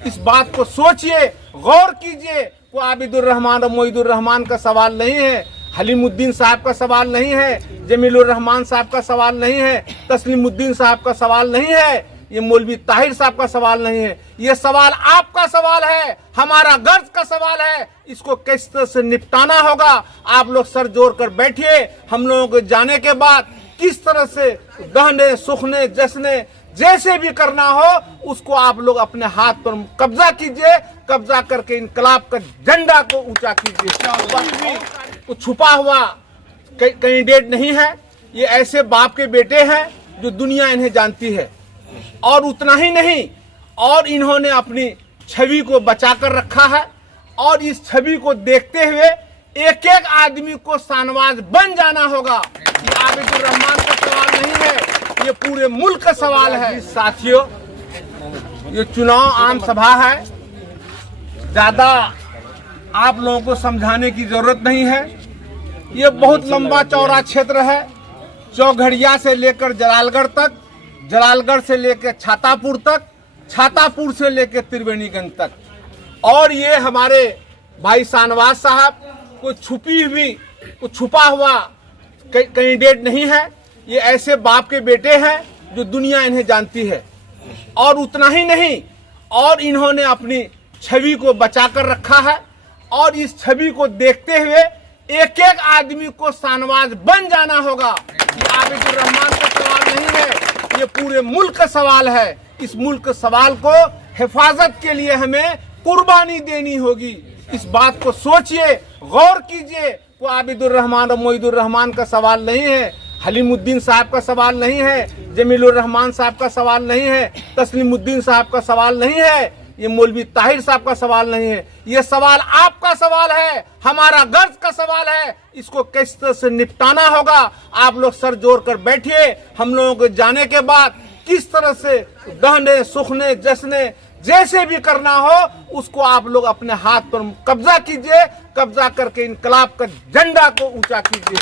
इस बात को सोचिए, गौर कीजिए। वो आबिदुर रहमान और मोइदुर रहमान का सवाल नहीं है, हलीमुद्दीन साहब का सवाल नहीं है, जमीलुर रहमान साहब का सवाल नहीं है, तस्लीमुद्दीन साहब का सवाल नहीं है, ये मौलवी ताहिर साहब का सवाल नहीं है। ये सवाल आपका सवाल है, हमारा गर्ज का सवाल है। इसको किस तरह से निपटाना होगा, आप लोग सर जोड़ कर बैठिए। हम लोगों को जाने के बाद किस तरह से दहने सुखने जश्ने जैसे भी करना हो उसको आप लोग अपने हाथ पर कब्जा कीजिए। कब्जा करके इनकलाब का झंडा को ऊंचा कीजिए। वो छुपा हुआ कैंडिडेट नहीं है, ये ऐसे बाप के बेटे हैं जो दुनिया इन्हें जानती है। और उतना ही नहीं, और इन्होंने अपनी छवि को बचा कर रखा है। और इस छवि को देखते हुए एक एक आदमी को शानवाज बन जाना होगा। ये आबिदुर रहमान का सवाल नहीं है, ये पूरे मुल्क का सवाल है। साथियों, ये चुनाव आम सभा है, ज्यादा आप लोगों को समझाने की जरूरत नहीं है। ये बहुत लंबा चौड़ा क्षेत्र है, चौघड़िया से लेकर जलालगढ़ तक, जलालगढ़ से लेकर छातापुर तक, छातापुर से लेकर त्रिवेणीगंज तक। और ये हमारे भाई शानवाज साहब को छुपी हुई, को छुपा हुआ कैंडिडेट नहीं है, ये ऐसे बाप के बेटे हैं जो दुनिया इन्हें जानती है। और उतना ही नहीं, और इन्होंने अपनी छवि को बचा कर रखा है। और इस छवि को देखते हुए एक एक आदमी को शानवाज बन जाना होगा। ये आबिदुर रहमान का सवाल नहीं है, ये पूरे मुल्क का सवाल है। इस मुल्क के सवाल को हिफाजत के लिए हमें कुर्बानी देनी होगी। इस बात को सोचिए, गौर कीजिए। वो आबिदुर रहमान और मोइदुर रहमान का सवाल नहीं है, हलीमुद्दीन साहब का सवाल नहीं है, जमीलुर रहमान साहब का सवाल नहीं है, तस्लीमुद्दीन साहब का सवाल नहीं है, ये मौलवी ताहिर साहब का सवाल नहीं है। ये सवाल आपका सवाल है, हमारा गर्ज का सवाल है। इसको किस तरह से निपटाना होगा, आप लोग सर जोड़ कर बैठिए। हम लोगों को जाने के बाद किस तरह से दहने सुखने जश्ने जैसे भी करना हो उसको आप लोग अपने हाथ पर कब्जा कीजिए। कब्जा करके इनकलाब का झंडा को ऊंचा कीजिए।